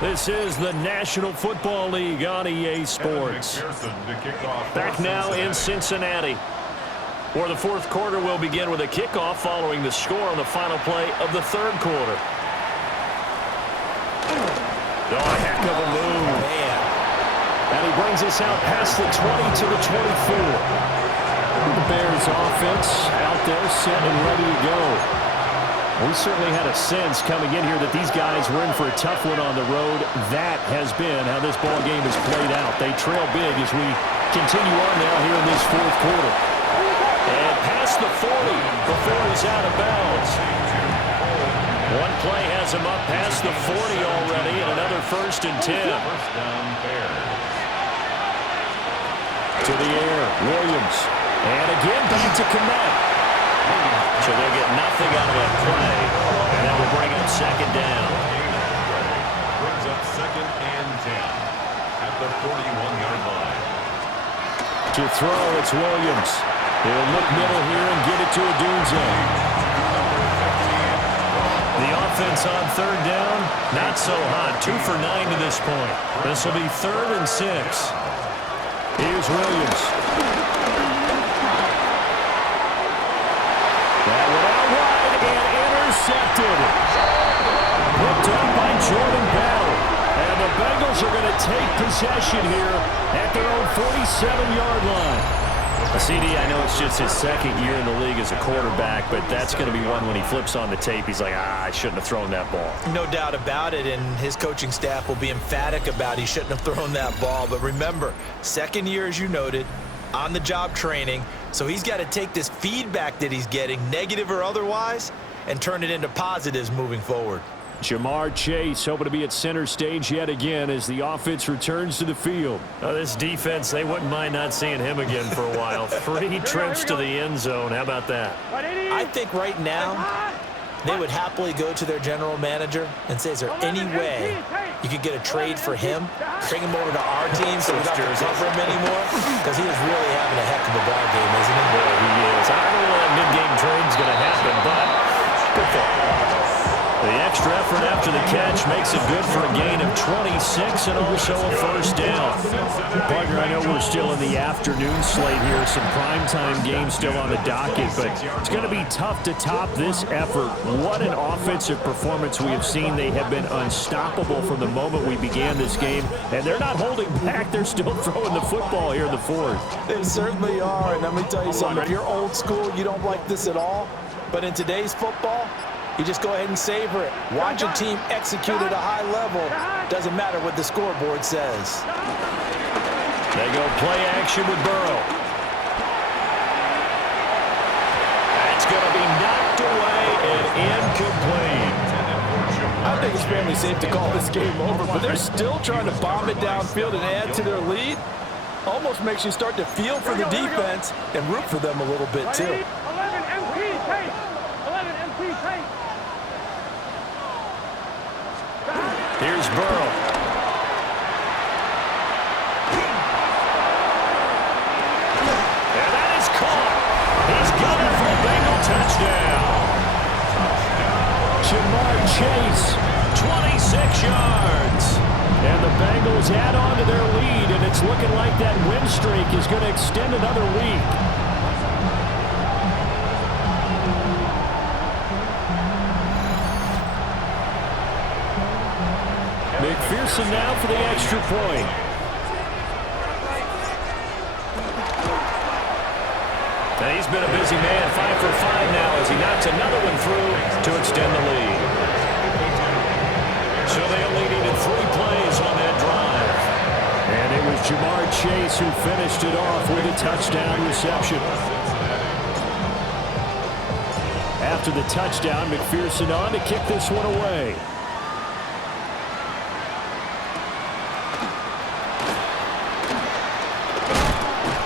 This is the National Football League on EA Sports. Back now in Cincinnati, where the fourth quarter will begin with a kickoff following the score on the final play of the third quarter. Oh, a heck of a move. Man. And he brings us out past the 20 to the 24. The Bears offense out there set and ready to go. We certainly had a sense coming in here that these guys were in for a tough one on the road. That has been how this ball game has played out. They trail big as we continue on now here in this fourth quarter. And past the 40 before he's out of bounds. One play has him up past the 40 already, and another 1st and 10. To the air, Williams. And again back to connect. So they'll get nothing out of that play, and that will bring up 2nd down. Brings up 2nd and 10 at the 41-yard line. To throw, it's Williams. He'll look middle here and get it to Adunze. The offense on 3rd down, not so hot. 2 for 9 to this point. This will be 3rd and 6. Here's Williams. That went out wide and intercepted. Picked up by Jordan Battle. And the Bengals are going to take possession here at their own 47-yard line. CD, I know it's just his 2nd year in the league as a quarterback, but that's going to be one when he flips on the tape, he's like, I shouldn't have thrown that ball. No doubt about it, and his coaching staff will be emphatic about he shouldn't have thrown that ball. But remember, 2nd year, as you noted, on-the-job training, so he's got to take this feedback that he's getting, negative or otherwise, and turn it into positives moving forward. Jamar Chase hoping to be at center stage yet again as the offense returns to the field. This defense, they wouldn't mind not seeing him again for a while. 3 trips to the end zone. How about that? I think right now they would happily go to their general manager and say, is there any way you could get a trade for him, bring him over to our team so we don't have to cover him anymore? Because he is really having a heck of a ball game, isn't he? Boy, he is. I don't know when that mid-game trade is going to happen, but good for him. The extra effort after the catch makes it good for a gain of 26 and also a 1st down. Partner, I know we're still in the afternoon slate here. Some primetime games still on the docket, but it's going to be tough to top this effort. What an offensive performance we have seen. They have been unstoppable from the moment we began this game, and they're not holding back. They're still throwing the football here in the 4th. They certainly are, and let me tell you something. If you're old school, you don't like this at all, but in today's football, you just go ahead and savor it. Watch a team execute at a high level. Doesn't matter what the scoreboard says. They go play action with Burrow. That's going to be knocked away and incomplete. I think it's fairly safe to call this game over, but they're still trying to bomb it downfield and add to their lead. Almost makes you start to feel for the defense and root for them a little bit, too. 11 MP tape. 11 MP tape. Here's Burrow. And that is caught. He's got it for a Bengal touchdown. Jamar Chase, 26 yards. And the Bengals add on to their lead, and it's looking like that win streak is going to extend another week. McPherson now for the extra point. And he's been a busy man, 5 for 5 now as he knocks another one through to extend the lead. So they only needed 3 plays on that drive. And it was Jamar Chase who finished it off with a touchdown reception. After the touchdown, McPherson on to kick this one away.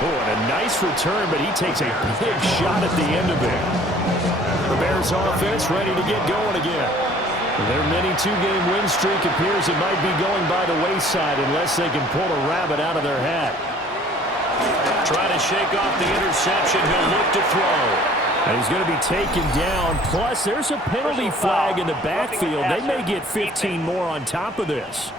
Oh, and a nice return, but he takes a big shot at the end of it. The Bears offense ready to get going again. Their mini 2-game win streak appears it might be going by the wayside unless they can pull a rabbit out of their hat. Try to shake off the interception. He'll look to throw. And he's going to be taken down. Plus, there's a penalty flag in the backfield. They may get 15 more on top of this.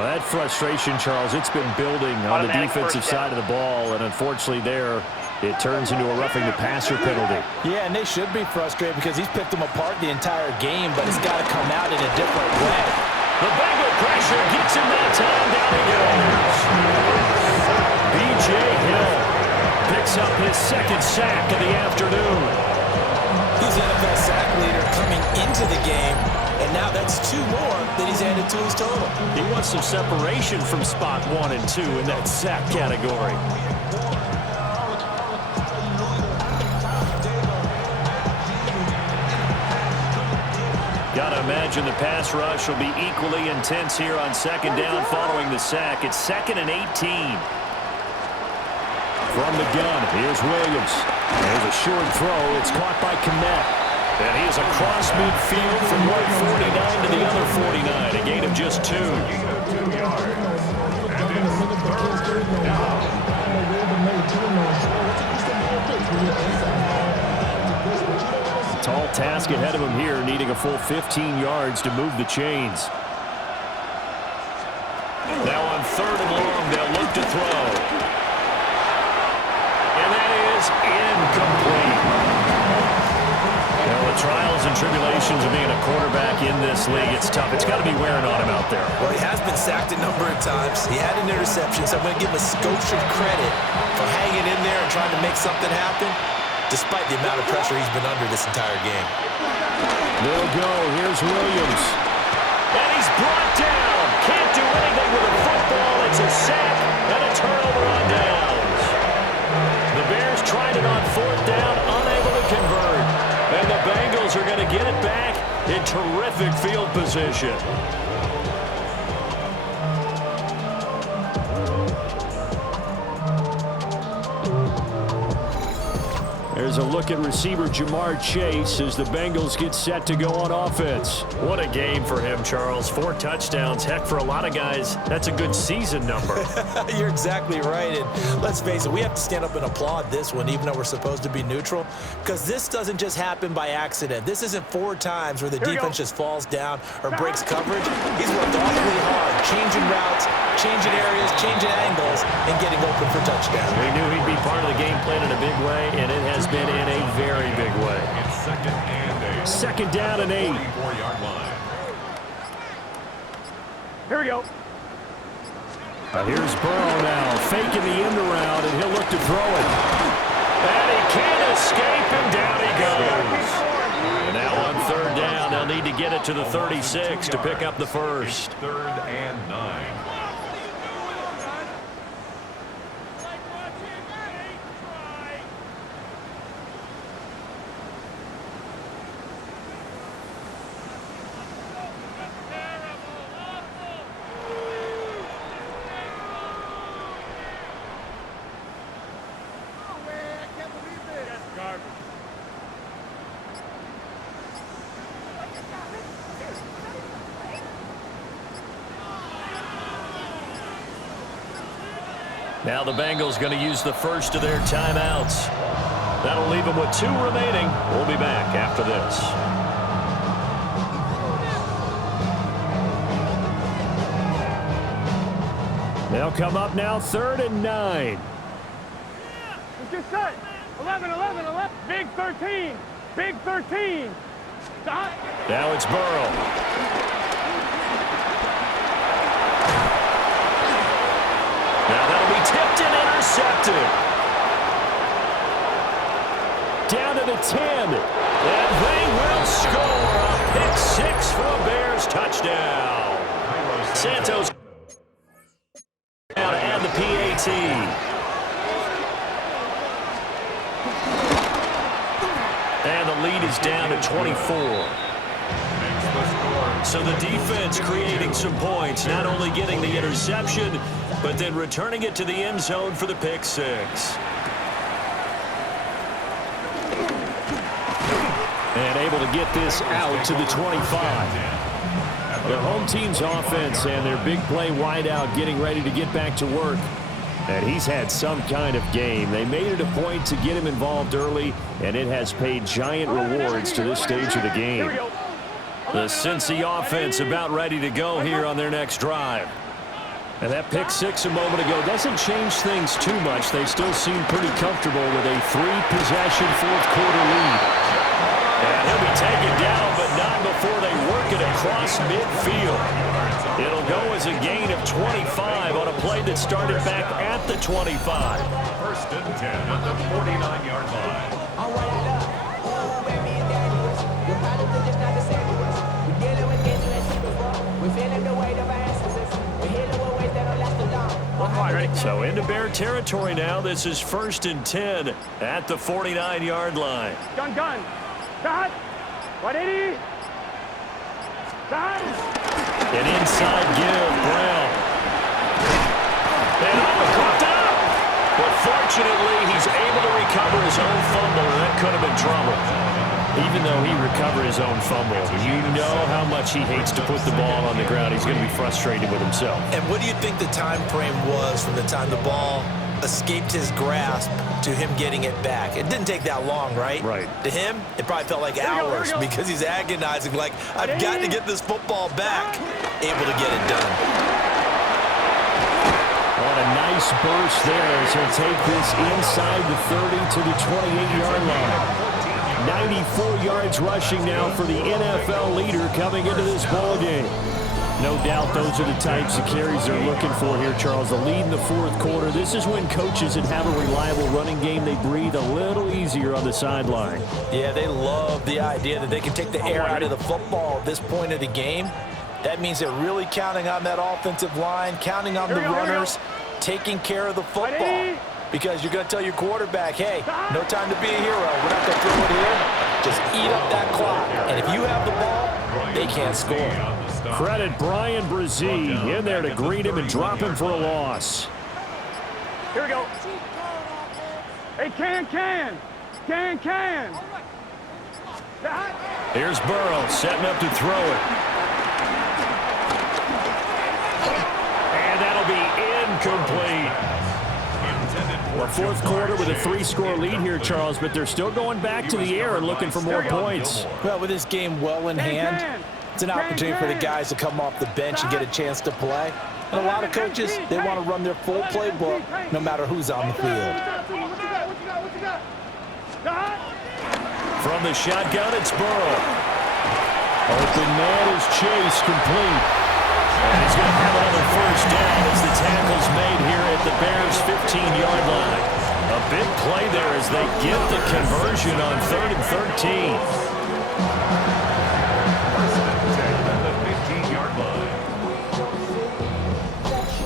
Well, that frustration, Charles, it's been building on the defensive side of the ball, and unfortunately there, it turns into a roughing the passer penalty. Yeah, and they should be frustrated because he's picked them apart the entire game, but it's got to come out in a different way. The Bengal pressure gets him that time. Down he goes. B.J. Hill picks up his second sack of the afternoon. He's the NFL sack leader coming into the game, and now that's 2 more that he's added to his total. He wants some separation from spot 1 and 2 in that sack category. Got to imagine the pass rush will be equally intense here on second down following the sack. It's 2nd and 18. From the gun, here's Williams. There's a short throw. It's caught by Kmet. And he is across midfield from right 49 to the other 49. A gain of just 2. Tall task ahead of him here, needing a full 15 yards to move the chains. Now on 3rd and long, they'll look to throw. And that is incomplete. Well, the trials and tribulations of being a quarterback in this league, it's tough. It's got to be wearing on him out there. Well, he has been sacked a number of times. He had an interception, so I'm going to give him a skosh of credit for hanging in there and trying to make something happen, despite the amount of pressure he's been under this entire game. They'll go. Here's Williams. And he's brought down. Can't do anything with a football. It's a sack and a turnover on downs. The Bears tried it on 4th down, unable to convert. And the Bengals are going to get it back in terrific field position. There's a look at receiver Jamar Chase as the Bengals get set to go on offense. What a game for him, Charles. 4 touchdowns. Heck, for a lot of guys, that's a good season number. You're exactly right. And let's face it, we have to stand up and applaud this one, even though we're supposed to be neutral, because this doesn't just happen by accident. This isn't 4 times where the defense just falls down or breaks coverage. He's worked awfully hard, changing routes, changing areas, changing angles, and getting open for touchdowns. We knew he'd be part of the game plan in a big way, and it has been in a very big way. It's 2nd and 8. 2nd down and 8. 44-yard line. Here we go. Here's Burrow now, faking the end around, and he'll look to throw it. And he can't escape, and down he goes. And now on 3rd down, they'll need to get it to the 36 to pick up the first. 3rd and 9. Now the Bengals going to use the first of their timeouts. That'll leave them with 2 remaining. We'll be back after this. They'll come up now 3rd and 9. Let's get set. 11, 11, 11. Big 13. Big 13. Stop. Now it's Burrow. Now that'll be tipped and intercepted. Down to the 10. And they will score a pick 6 for a Bears touchdown. Santos now to add the PAT. And the lead is down to 24. So the defense creating some points, not only getting the interception, but then returning it to the end zone for the pick 6. And able to get this out to the 25. Their home team's offense and their big play wideout getting ready to get back to work. And he's had some kind of game. They made it a point to get him involved early, and it has paid giant rewards to this stage of the game. The Cincy offense about ready to go here on their next drive. And that pick six a moment ago doesn't change things too much. They still seem pretty comfortable with a three-possession fourth-quarter lead. And he'll be taken down, but not before they work it across midfield. It'll go as a gain of 25 on a play that started back at the 25. First and 10 at the 49-yard line. So into Bear territory now. This is first and 10 at the 49-yard line. Gun. Cut. 180. Cut. An inside give, Brown. And caught up. But fortunately, he's able to recover his own fumble, and that could have been trouble. Even though he recovered his own fumble, you know how much he hates to put the ball on the ground. He's going to be frustrated with himself. And what do you think the time frame was from the time the ball escaped his grasp to him getting it back? It didn't take that long, right? Right. To him, it probably felt like hours because he's agonizing, like, I've got to get this football back. Able to get it done. What a nice burst there as he'll take this inside the 30 to the 28-yard line. 94 yards rushing now for the NFL leader coming into this ball game. No doubt those are the types of carries they're looking for here, Charles. The lead in the fourth quarter. This is when coaches that have a reliable running game, they breathe a little easier on the sideline. Yeah, they love the idea that they can take the air out of the football at this point of the game. That means they're really counting on that offensive line, counting on the runners, taking care of the football. Because you're going to tell your quarterback, hey, no time to be a hero. We're not going to throw it here. Just eat up that clock. And if you have the ball, they can't score. Credit Brian Brzee in there to greet him and drop him for a loss. Here we go. Hey, can. Here's Burrow setting up to throw it. And that'll be incomplete. Well, fourth quarter with a three-score lead here, Charles, but they're still going back to the air and looking for more points. Well, with this game well in hand, it's an opportunity for the guys to come off the bench and get a chance to play. And a lot of coaches, they want to run their full playbook no matter who's on the field. From the shotgun, it's Burrow. Open man is Chase, complete. And he's going to have another first down as the tackle's made here at the Bears' 15-yard line. A big play there as they get the conversion on 3rd and 13. First and 10 at the 15-yard line.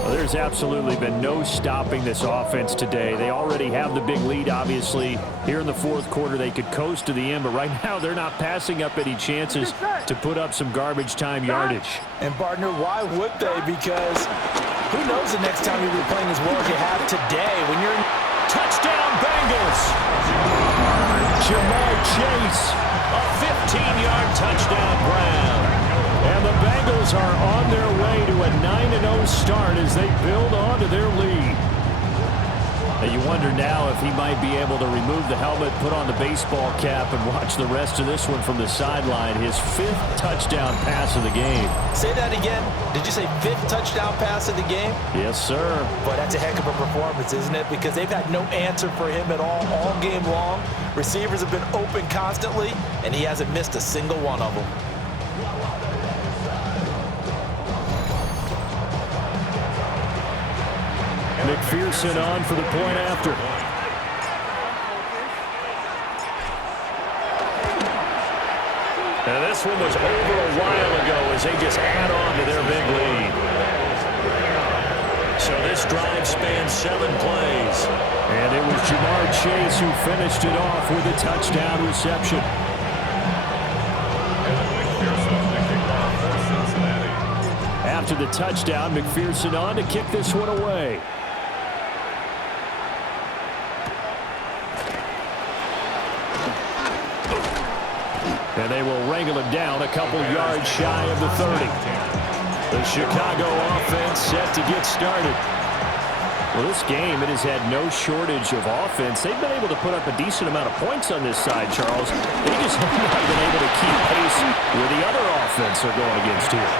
Well, there's absolutely been no stopping this offense today. They already have the big lead, obviously. Here in the fourth quarter, they could coast to the end, but right now they're not passing up any chances to put up some garbage time yardage. And, partner, why would they? Because who knows the next time you'll be playing as well as you have today. When you're in touchdown, Bengals! Jamar Chase, a 15-yard touchdown Brown. And the Bengals are on their way to a 9-0 start as they build on to their lead. Now you wonder now if he might be able to remove the helmet, put on the baseball cap, and watch the rest of this one from the sideline. His 5th touchdown pass of the game. Say that again. Did you say 5th touchdown pass of the game? Yes, sir. Boy, that's a heck of a performance, isn't it? Because they've had no answer for him at all game long. Receivers have been open constantly, and he hasn't missed a single one of them. McPherson on for the point after. Now this one was over a while ago as they just add on to their big lead. So this drive spans 7 plays. And it was Jamar Chase who finished it off with a touchdown reception. After the touchdown, McPherson on to kick this one away. And they will wrangle him down a couple yards shy of the 30. The Chicago offense set to get started. Well, this game, it has had no shortage of offense. They've been able to put up a decent amount of points on this side, Charles. They just haven't been able to keep pace where the other offense are going against here.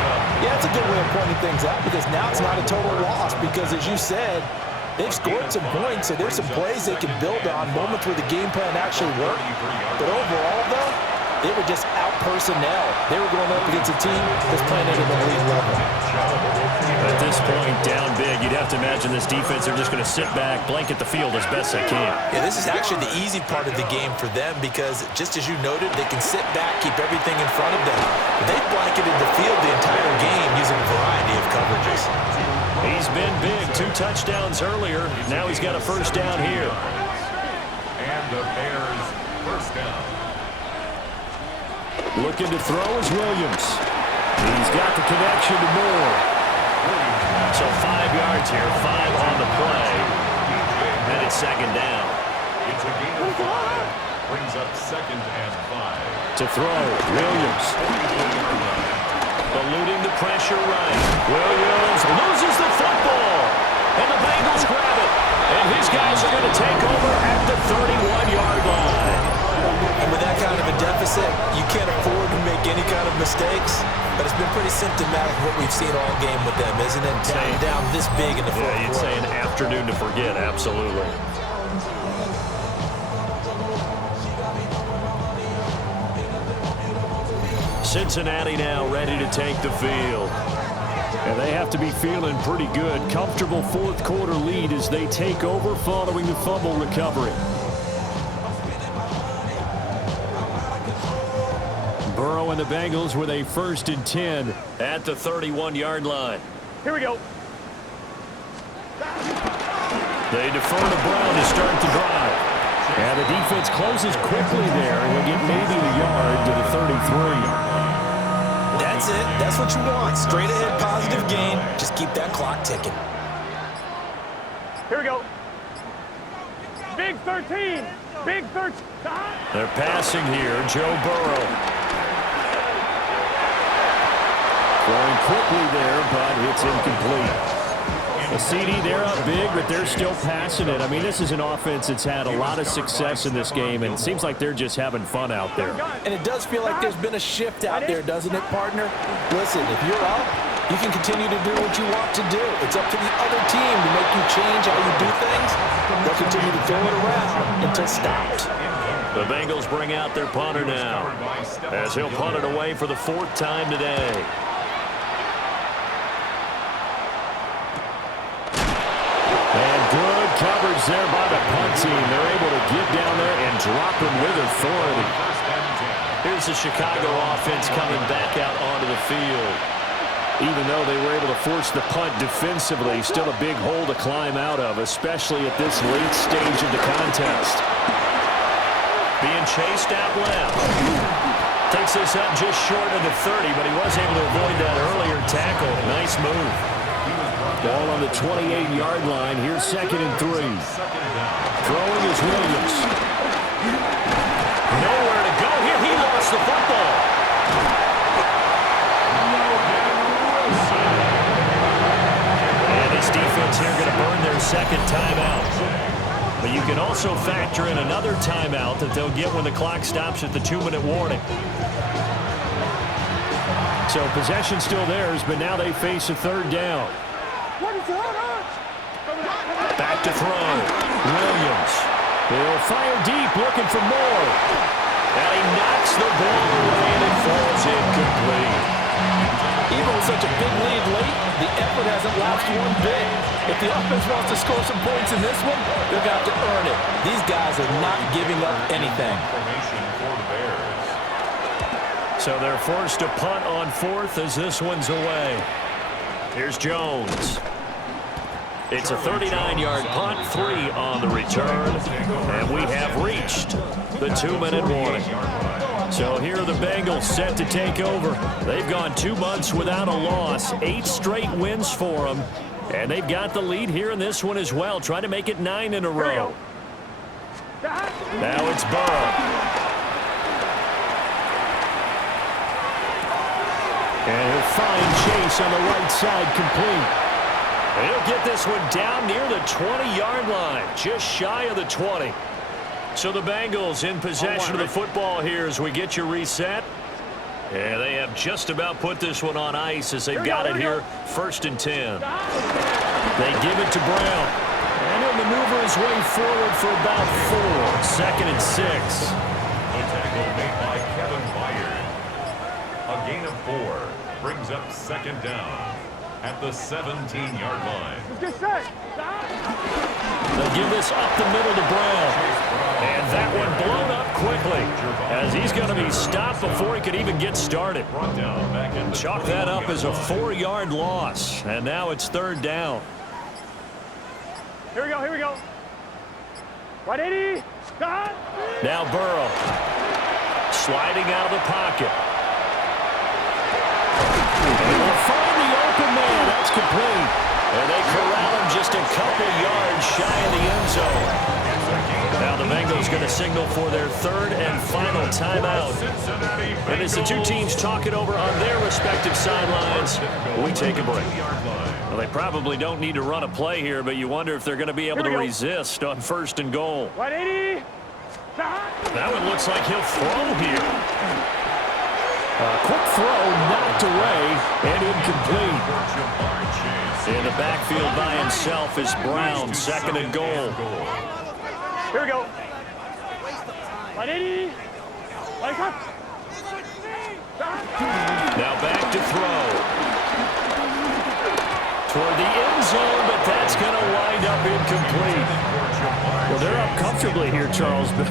Yeah, it's a good way of pointing things out because now it's not a total loss because, as you said, they've scored some points, so there's some plays they can build on, moments where the game plan actually worked. But overall, though, they were just out personnel. They were going up against a team that's playing at an elite level. At this point, down big, you'd have to imagine this defense, they're just going to sit back, blanket the field as best they can. Yeah, this is actually the easy part of the game for them because, just as you noted, they can sit back, keep everything in front of them. But they've blanketed the field the entire game using a variety of coverages. He's been big, 2 touchdowns earlier. Now he's got a first down here. And the Bears first down. Looking to throw is Williams. He's got the connection to Moore. So 5 yards here, 5 on the play. And it's second down. It's a gain of 5. Brings up 2nd and 5. To throw, Williams. Eluding the pressure right. Williams loses the football. And the Bengals grab it. And his guys are going to take over at the 31-yard line. And with that kind of a deficit, you can't afford to make any kind of mistakes. But it's been pretty symptomatic of what we've seen all game with them, isn't it? Down this big in the fourth quarter. You'd say an afternoon to forget, absolutely. Cincinnati now ready to take the field. And they have to be feeling pretty good. Comfortable fourth quarter lead as they take over following the fumble recovery. Burrow and the Bengals with a 1st and 10 at the 31-yard line. Here we go. They defer to Brown to start the drive. And the defense closes quickly there, and he'll get maybe a yard to the 33. That's it. That's what you want. Straight ahead, positive gain. Just keep that clock ticking. Here we go. Big 13. Big 13. They're passing here. Joe Burrow. Going quickly there, but it's incomplete. A CD, they're up big, but they're still passing it. I mean, this is an offense that's had a lot of success in this game, and it seems like they're just having fun out there. And it does feel like there's been a shift out there, doesn't it, partner? Listen, if you're up, you can continue to do what you want to do. It's up to the other team to make you change how you do things. They'll continue to throw it around until stopped. The Bengals bring out their punter now, as he'll punt it away for the 4th time today. And good coverage there by the punt team. They're able to get down there and drop him with authority. Here's the Chicago offense coming back out onto the field. Even though they were able to force the punt defensively, still a big hole to climb out of, especially at this late stage of the contest. Being chased out left. Takes this up just short of the 30, but he was able to avoid that earlier tackle. Nice move. Ball on the 28-yard line. Here's 2nd and 3. Throwing is Williams. Nowhere to go here. He lost the football. And this defense here going to burn their 2nd timeout. But you can also factor in another timeout that they'll get when the clock stops at the 2-minute warning. So possession still theirs, but now they face a 3rd down. Back to throw. Williams. He'll fire deep, looking for more. And he knocks the ball away, and it falls incomplete. Even with such a big lead late, the effort hasn't lapsed one bit. If the offense wants to score some points in this one, they're going to have to earn it. These guys are not giving up anything. So they're forced to punt on 4th as this one's away. Here's Jones. It's a 39-yard punt, 3 on the return, and we have reached the 2-minute warning. So here are the Bengals set to take over. They've gone 2 months without a loss, 8 straight wins for them, and they've got the lead here in this one as well, trying to make it 9 in a row. Now it's Burrow. And he'll find Chase on the right side complete. And he'll get this one down near the 20-yard line, just shy of the 20. So the Bengals in possession of the football here as we get you reset. Yeah, they have just about put this one on ice as they've got it here, 1st and 10. They give it to Brown. And he'll maneuver his way forward for about 4. 2nd and 6. The tackle made by Kevin Byard. A gain of 4 brings up 2nd down at the 17-yard line. Let's get set. They'll give this up the middle to Brown. And that one blown up quickly as he's going to be stopped before he could even get started. Chalk that up as a 4-yard loss. And now it's 3rd down. Here we go, here we go. 180. Now Burrow sliding out of the pocket. And will find the open man. That's complete. And they corral him just a couple yards shy of the end zone. Now the Bengals going to signal for their 3rd and final timeout. And as the two teams talk it over on their respective sidelines, we take a break. Well, they probably don't need to run a play here, but you wonder if they're going to be able to resist on 1st and goal. 180. That one looks like he'll throw here. Quick throw, knocked away, and incomplete. In the backfield by himself is Brown, 2nd and goal. Here we go. 180. Now back to throw. Toward the end zone, but that's going to wind up incomplete. Well, they're up comfortably here, Charles, but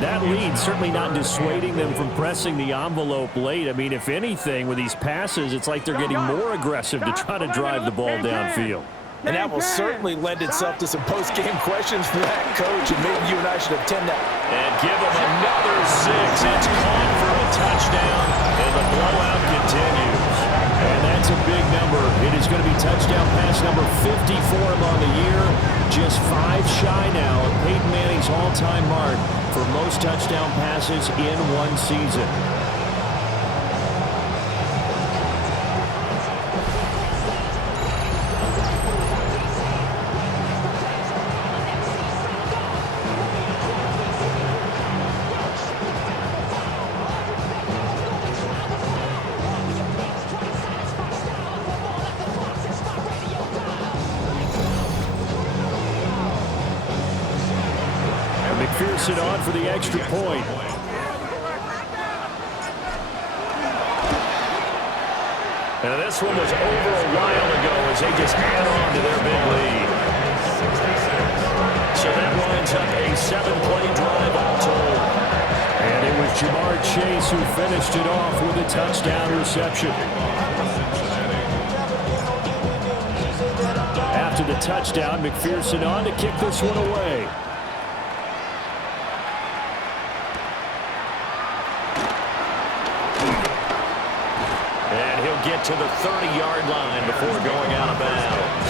that lead certainly not dissuading them from pressing the envelope late. I mean, if anything, with these passes, it's like they're getting more aggressive to try to drive the ball downfield. And that will certainly lend itself to some post-game questions for that coach, and maybe you and I should attend that. And give him another 6. It's caught for a touchdown, and the blowout continues. And that's a big number. It is going to be touchdown pass number 50 for him on the year. Just 5 shy now of Peyton Manning's all-time mark for most touchdown passes in one season. McPherson on for the extra point. And this one was over a while ago as they just add on to their big lead. So that winds up a 7-play drive all told. And it was Jamar Chase who finished it off with a touchdown reception. After the touchdown, McPherson on to kick this one away. Get to the 30-yard line before going out of bounds.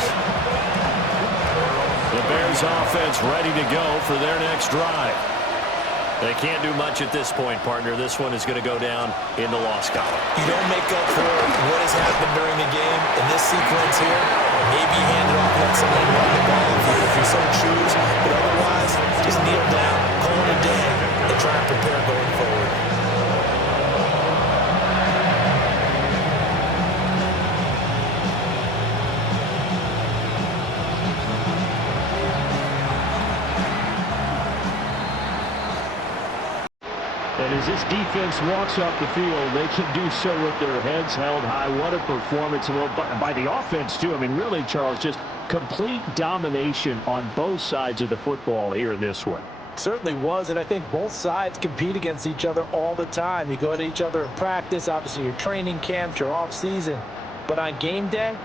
The Bears offense ready to go for their next drive. They can't do much at this point, partner. This one is going to go down in the loss column. You don't make up for what has happened during the game in this sequence here. Maybe hand it off, let someone run the ball if you so choose. But otherwise, just kneel down, call it a day, and try and prepare going forward. And as this defense walks off the field, they can do so with their heads held high. What a performance by the offense, too. I mean, really, Charles, just complete domination on both sides of the football here in this one. Certainly was, and I think both sides compete against each other all the time. You go at each other in practice, obviously your training camps, your off-season. But on game day,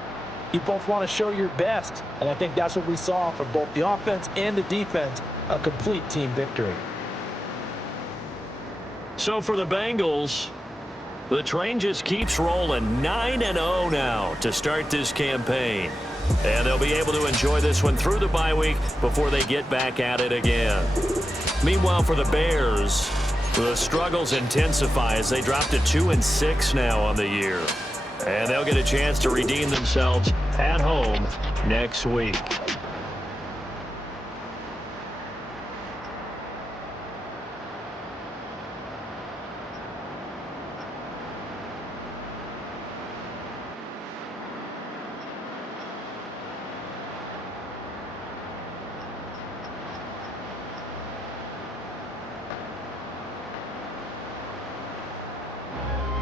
you both want to show your best. And I think that's what we saw from both the offense and the defense, a complete team victory. So for the Bengals, the train just keeps rolling. 9-0 now to start this campaign. And they'll be able to enjoy this one through the bye week before they get back at it again. Meanwhile, for the Bears, the struggles intensify as they drop to 2-6 now on the year. And they'll get a chance to redeem themselves at home next week.